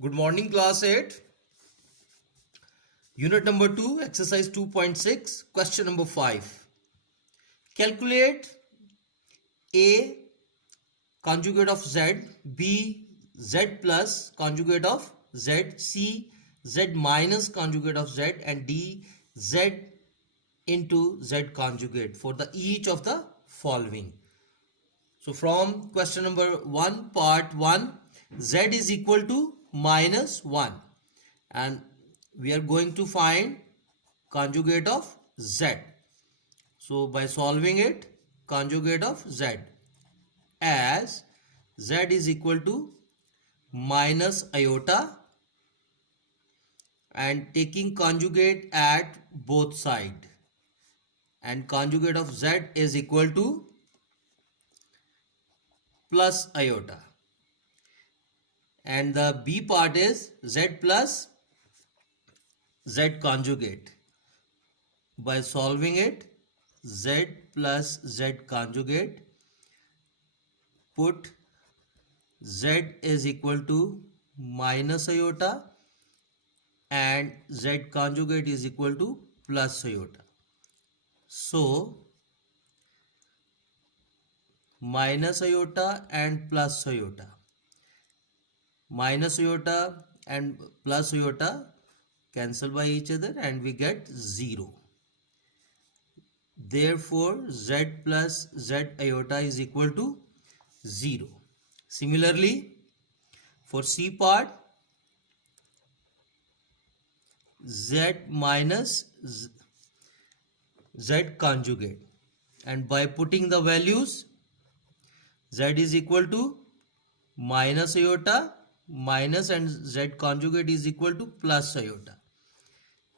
Good morning, class 8. Unit number 2, exercise 2.6, question number 5. Calculate A conjugate of Z, B Z plus conjugate of Z, C Z minus conjugate of Z, and D Z into Z conjugate for the each of the following. So from question number 1, part 1, Z is equal to minus 1, and we are going to find conjugate of Z. So by solving it, conjugate of Z as Z is equal to minus iota and taking conjugate at both side, and conjugate of Z is equal to plus iota, and the B part is Z plus Z conjugate. By solving it, Z plus Z conjugate, put Z is equal to minus iota and Z conjugate is equal to plus iota. So minus iota and plus iota, minus iota and plus iota cancel by each other and we get 0. Therefore Z plus Z iota is equal to 0. Similarly, for C part, Z minus Z conjugate, and by putting the values, Z is equal to minus iota minus and Z conjugate is equal to plus iota,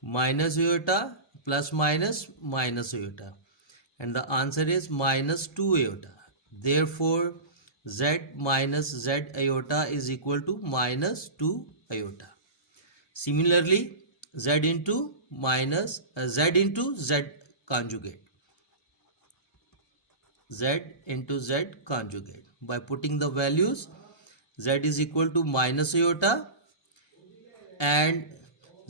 minus iota plus minus minus iota, and the answer is minus 2 iota. Therefore Z minus Z iota is equal to minus 2 iota. Similarly, Z into Z conjugate, Z into Z conjugate, by putting the values, Z is equal to minus iota and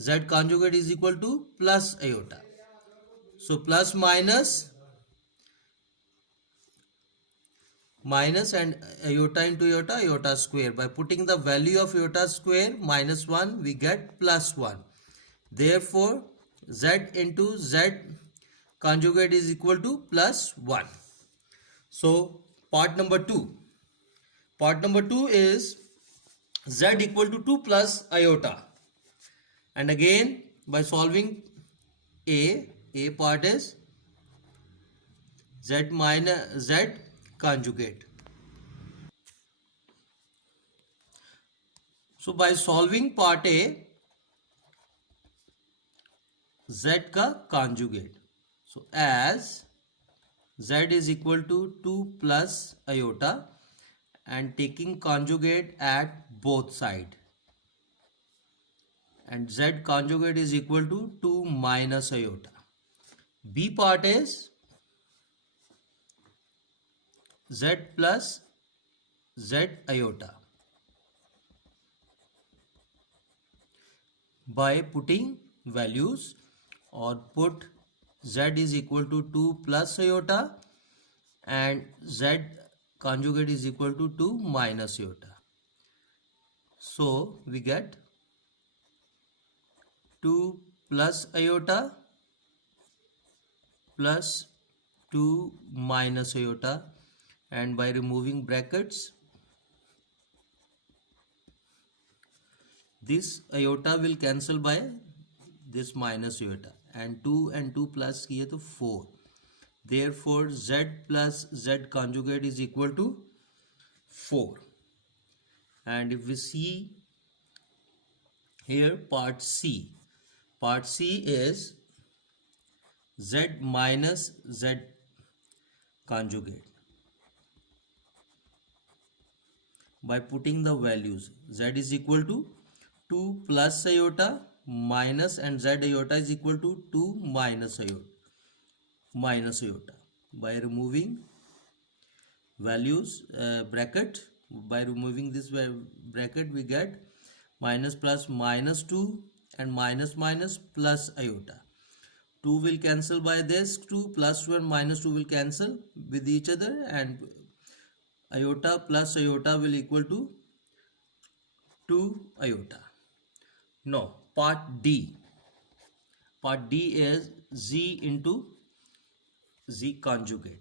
Z conjugate is equal to plus iota. So plus minus and iota into iota, iota square. By putting the value of iota square minus 1, we get plus 1. Therefore Z into Z conjugate is equal to plus 1. So part number 2. Part number 2 is Z equal to 2 plus iota. And again, by solving A part is Z minus Z conjugate. So by solving part A, Z का conjugate. So as Z is equal to 2 plus iota and taking conjugate at both side, and Z conjugate is equal to 2 minus iota. B part is Z plus Z iota. By putting values, or put Z is equal to 2 plus iota and Z conjugate is equal to 2 minus iota. So we get 2 plus iota plus 2 minus iota, and by removing brackets, this iota will cancel by this minus iota, and 2 plus किए तो 4. Therefore Z plus Z conjugate is equal to 4. And if we see here part C is Z minus Z conjugate. By putting the values, Z is equal to 2 plus iota minus and Z iota is equal to 2 minus iota. By removing values, bracket, by removing this bracket we get minus plus minus 2 and minus minus plus iota. 2 will cancel by this 2, plus 2 and minus 2 will cancel with each other, and iota plus iota will equal to 2 iota. Now part D. Part D is z into z conjugate.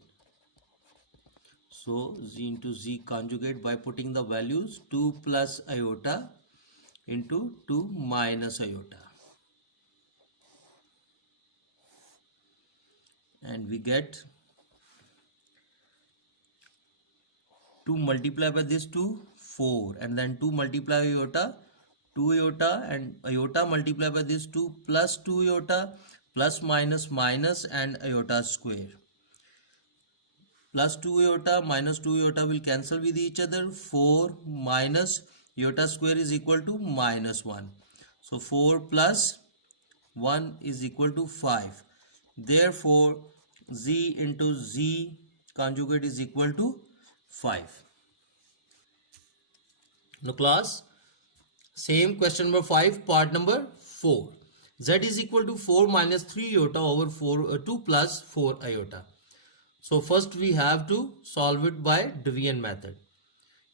So z into z conjugate by putting the values 2 plus iota into 2 minus iota, and we get 2 multiplied by this 2, 4, and then 2 multiply iota, 2 iota, and iota multiplied by this 2 plus 2 iota, plus minus minus and iota square. Plus 2 iota minus 2 iota will cancel with each other. 4 minus iota square is equal to minus 1. So 4 plus 1 is equal to 5. Therefore, z into z conjugate is equal to 5. Now class, same question number 5, part number 4. Z is equal to 4 minus 3 iota over 2 plus 4 iota. So first we have to solve it by division method.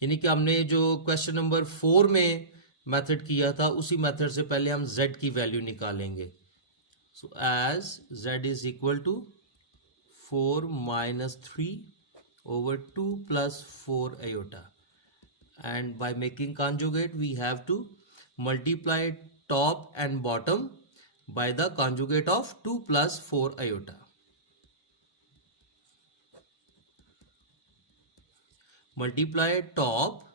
यानी कि हमने जो question number 4 में method किया था उसी method से पहले हम z की वैल्यू निकालेंगे. So as z is equal to 4 minus 3 over 2 plus 4 iota, and by making conjugate we have to multiply top and bottom by the conjugate of 2 plus 4 iota. Multiply top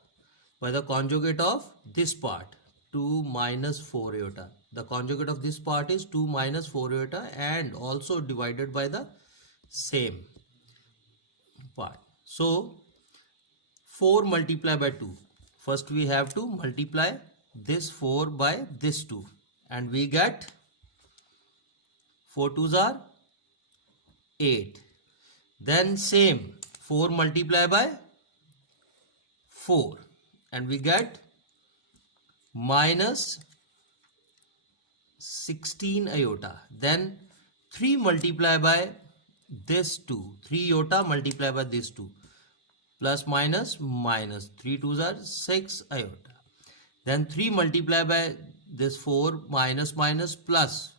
by the conjugate of this part, 2 minus 4 iota. The conjugate of this part is 2 minus 4 iota, and also divided by the same part. So 4 multiplied by 2. First we have to multiply this 4 by this 2, and we get 4 2s are 8. Then same 4 multiplied by 4, and we get minus 16 iota. Then 3 multiplied by this 2, 3 iota multiplied by this 2, plus minus minus 3 2s are 6 iota. Then 3 multiplied by this 4, minus minus plus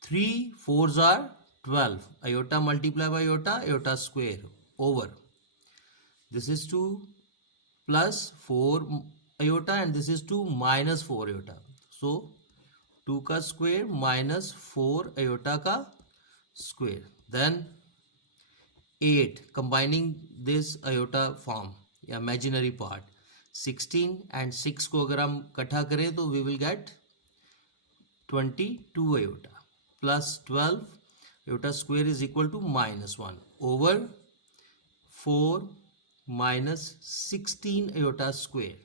3 4s are 12, iota multiplied by iota, iota square over this is 2 plus 4 iota, and this is 2 minus 4 iota. So 2 का square minus 4 iota का square. Then 8 combining this iota form, imaginary part, 16 and 6 को अगर हम इकट्ठा करें तो we will get 22 iota plus 12 iota square is equal to minus 1 over 4 minus 16 iota square.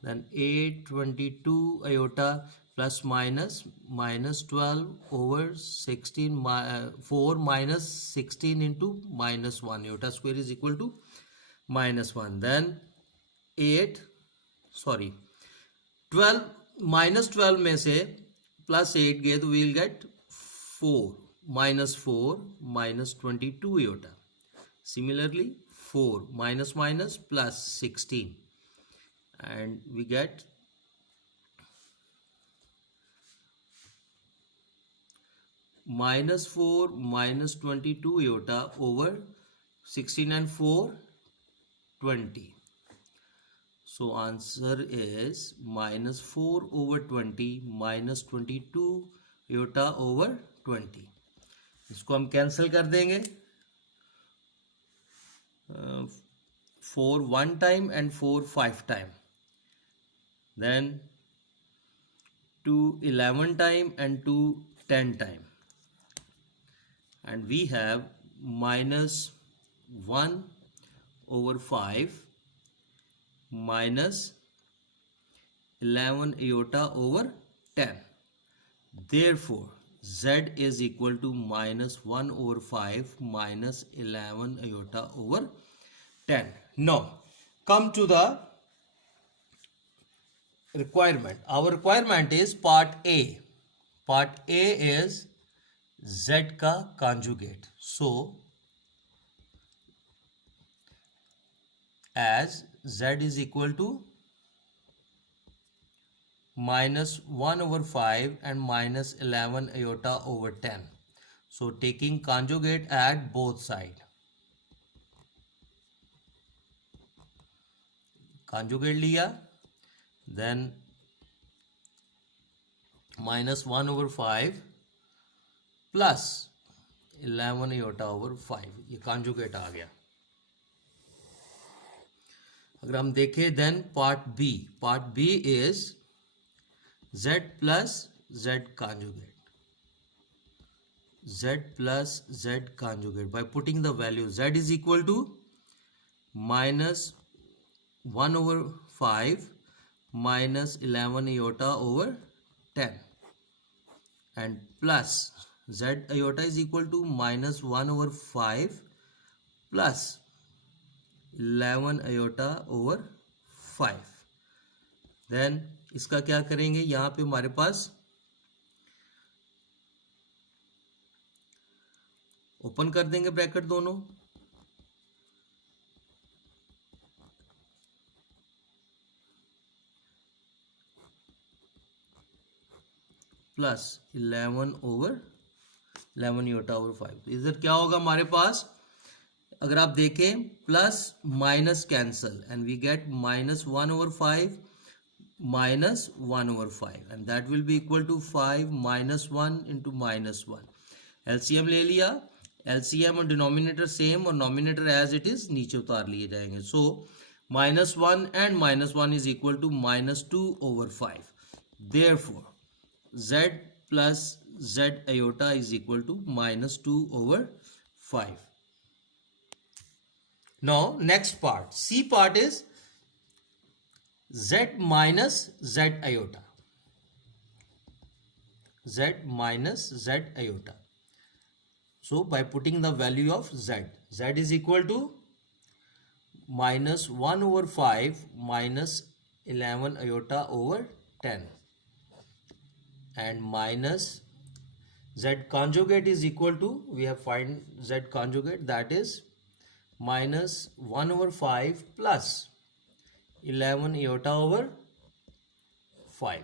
Then 8 22 iota plus minus minus 12 over 16 4 minus 16 into minus 1 iota square is equal to minus 1. Then 12 minus 12 में से plus 8 गए तो we will get 4 minus 4 minus 22 iota. Similarly 4 minus minus plus 16, and we get minus 4 minus 22 iota over 16 and 4 20. So answer is minus 4 over 20 minus 22 iota over 20. इसको हम cancel कर देंगे. 4 1 time and 4 5 time. Then 2 11 time and 2 10 time. And we have minus 1 over 5 minus 11 iota over 10. Therefore, Z is equal to minus 1 over 5 minus 11 iota over 10. Now, come to the requirement. Our requirement is part A. Part A is z का conjugate. So as z is equal to minus 1 over 5 and minus 11 iota over 10. So taking conjugate at both sides. Conjugate लिया, then minus 1 over 5 plus 11 iota over 5, ये conjugate आ गया. अगर हम देखें then part B is z plus z conjugate. Z plus z conjugate. By putting the value, z is equal to minus 1 over 5 minus 11 iota over 10 and plus z iota is equal to minus 1 over 5 plus 11 iota over 5. Then इसका क्या करेंगे, यहाँ पे हमारे पास open कर देंगे bracket दोनों, plus 11 over 11 iota over 5. तो इधर क्या होगा हमारे पास, अगर आप देखें plus minus cancel and we get minus 1 over 5 minus 1 over 5 and that will be equal to 5 minus 1 into minus 1. LCM ले लिया, LCM और डिनोमिनेटर सेम और नॉमिनेटर एज इट इज नीचे उतार लिए जाएंगे. सो minus 1 and minus 1 is equal to minus 2 over 5. Therefore z plus z iota is equal to minus 2 over 5. Now next part, C part is z minus z iota. Z minus z iota. So by putting the value of z is equal to minus 1 over 5 minus 11 iota over 10 and minus z conjugate is equal to, we have find z conjugate, that is minus 1 over 5 plus 11 iota over 5.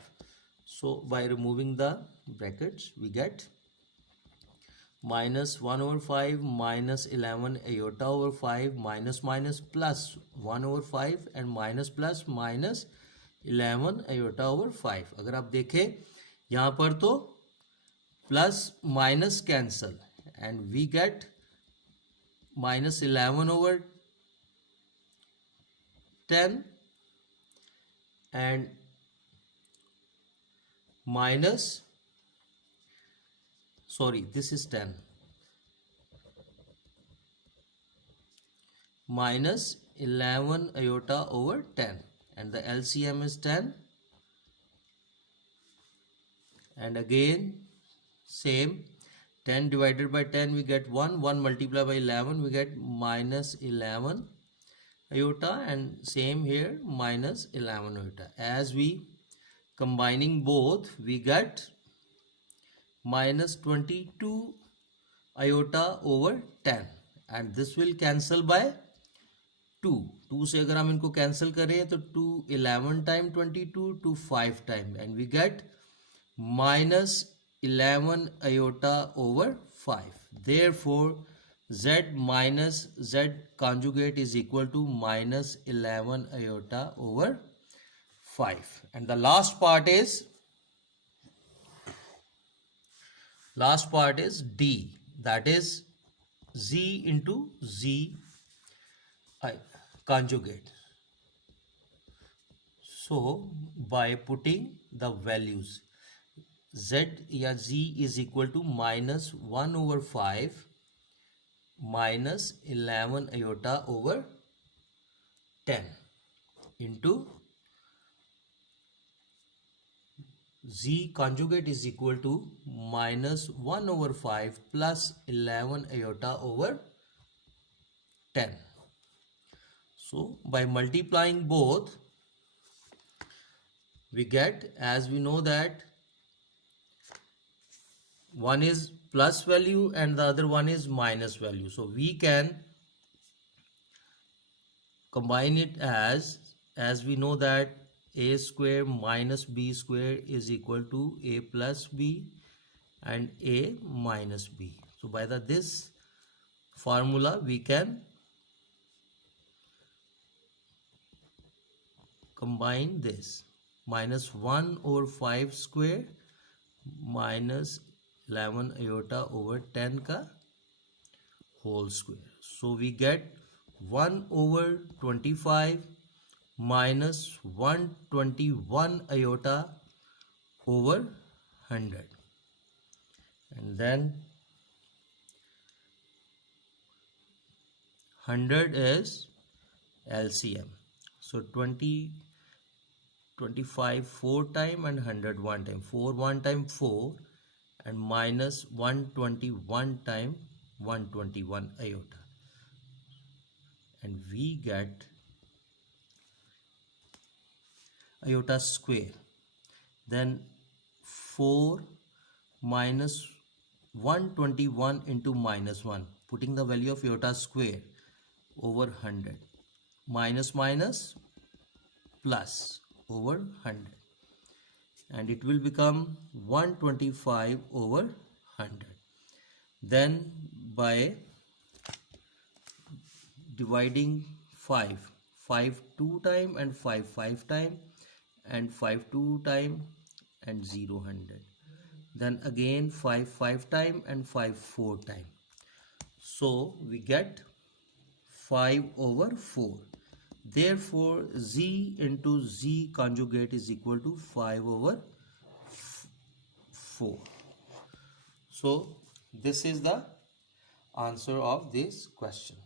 So by removing the brackets we get minus 1 over 5 minus 11 iota over 5 minus minus plus 1 over 5 and minus plus minus 11 iota over 5. अगर आप देखें यहाँ पर तो plus minus cancel and we get minus 11 over 10 and minus, sorry, this is 10 minus 11 iota over 10 and the LCM is 10 and again same, 10 divided by 10 we get 1 multiplied by 11 we get minus 11 iota and same here minus 11 iota. As we combining both we get minus 22 iota over 10 and this will cancel by 2 से अगर हम इनको cancel करें तो 2 11 time 22 to 5 time and we get minus 11 iota over 5. Therefore z minus z conjugate is equal to minus 11 iota over 5. And the last part is D, that is z into z conjugate. So by putting the values z या z is equal to minus 1 over 5 minus 11 iota over 10 into z conjugate is equal to minus 1 over 5 plus 11 iota over 10. So by multiplying both we get, as we know that one is plus value and the other one is minus value, so we can combine it as we know that a square minus b square is equal to a plus b and a minus b. So by this formula we can combine this minus 1 over 5 square minus 11 iota over 10 का whole square. So we get 1 over 25 minus 121 iota over 100, and then 100 is LCM. So 25 4 time and 100 1 time. 4 1 time 4 and minus 121 time 121 iota, and we get iota square. Then 4 minus 121 into minus 1, putting the value of iota square over 100, minus minus plus over 100, and it will become 125 over 100. Then by dividing 5 2 time and 5 5 time and 5 2 time and 0 100, then again 5 5 time and 5 4 time, so we get 5 over 4. Therefore z into z conjugate is equal to 5 over 4. So this is the answer of this question.